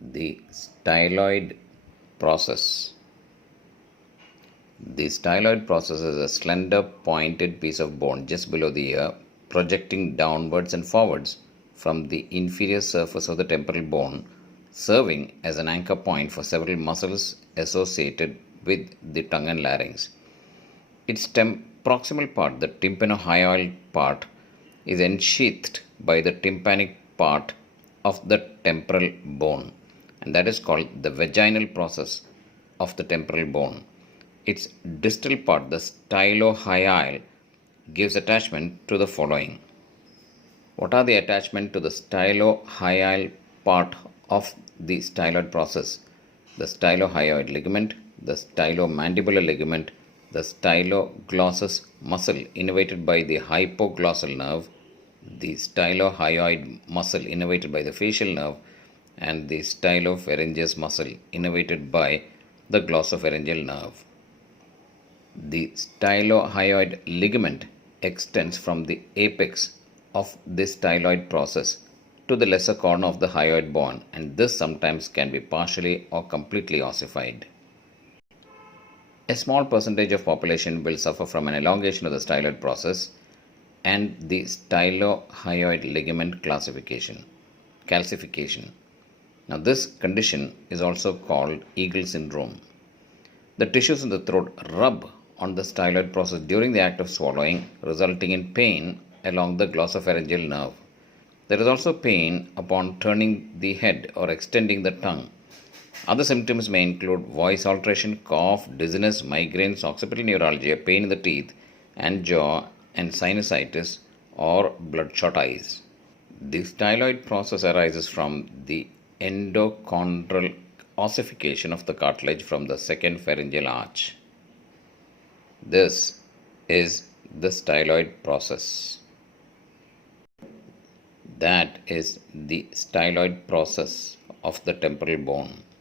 The styloid process. The styloid process is a slender, pointed piece of bone just below the ear, projecting downwards and forwards from the inferior surface of the temporal bone, serving as an anchor point for several muscles associated with the tongue and larynx. Its proximal part, the tympanohyoid part, is ensheathed by the tympanic part of the temporal bone, and that is called the vaginal process of the temporal bone. Its distal part, the stylohyoid, gives attachment to the following. What are the attachment to the stylohyoid part of the styloid process? The stylohyoid ligament, the stylomandibular ligament, the styloglossus muscle innervated by the hypoglossal nerve, the stylohyoid muscle innervated by the facial nerve, and the stylopharyngeus muscle innervated by the glossopharyngeal nerve. The stylohyoid ligament extends from the apex of this styloid process to the lesser corner of the hyoid bone, and this sometimes can be partially or completely ossified. A small percentage of population will suffer from an elongation of the styloid process and the stylohyoid ligament calcification. Now, this condition is also called Eagle syndrome. The tissues in the throat rub on the styloid process during the act of swallowing, resulting in pain along the glossopharyngeal nerve. There is also pain upon turning the head or extending the tongue. Other symptoms may include voice alteration, cough, dizziness, migraines, occipital neuralgia, pain in the teeth and jaw, and sinusitis or bloodshot eyes. The styloid process arises from the endochondral ossification of the cartilage from the second pharyngeal arch. This is the styloid process. That is the styloid process of the temporal bone.